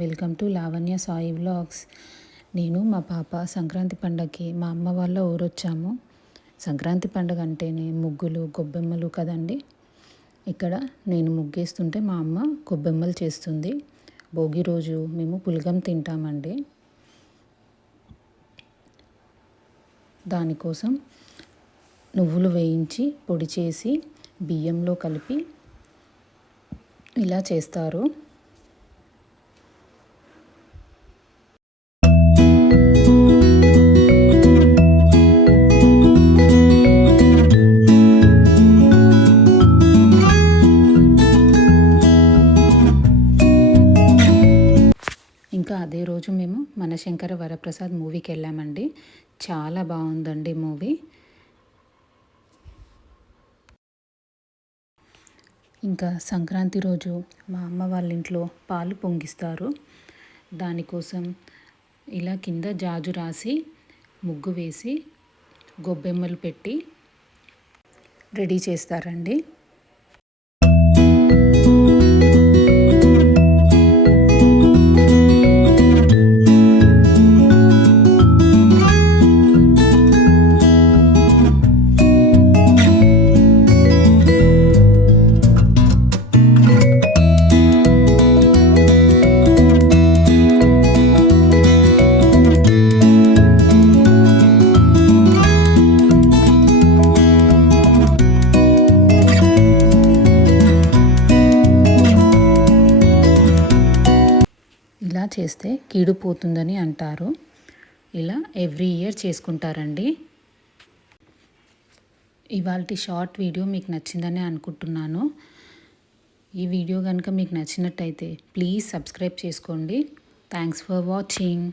Welcome to Lavanya Sai vlogs. నేను మా పాప సంక్రాంతి పండగకి మా అమ్మ వాళ్ళ ఊరొచ్చాము. సంక్రాంతి పండుగ అంటేనే ముగ్గులు గొబ్బెమ్మలు కదండి. ఇక్కడ నేను ముగ్గేస్తుంటే మా అమ్మ గొబ్బెమ్మలు చేస్తుంది. భోగి రోజు మేము పులగం తింటామండి. దానికోసం నువ్వులు వేయించి పొడి చేసి బియ్యంలో కలిపి ఇలా చేస్తారు. ఇంకా అదే రోజు మేము మనశంకర వరప్రసాద్ మూవీకి వెళ్ళామండి. చాలా బాగుందండి మూవీ. ఇంకా సంక్రాంతి రోజు మా అమ్మ వాళ్ళ ఇంట్లో పాలు పొంగిస్తారు. దానికోసం ఇలా కింద జాజు రాసి ముగ్గు వేసి గొబ్బెమ్మలు పెట్టి రెడీ చేస్తారండి. ఇలా చేస్తే కీడు పోతుందని అంటారు. ఇలా ఎవ్రీ ఇయర్ చేసుకుంటారండి. ఇవాల్టి షార్ట్ వీడియో మీకు నచ్చిందని అనుకుంటున్నాను. ఈ వీడియో కనుక మీకు నచ్చినట్టయితే ప్లీజ్ సబ్స్క్రైబ్ చేసుకోండి. Thanks for watching.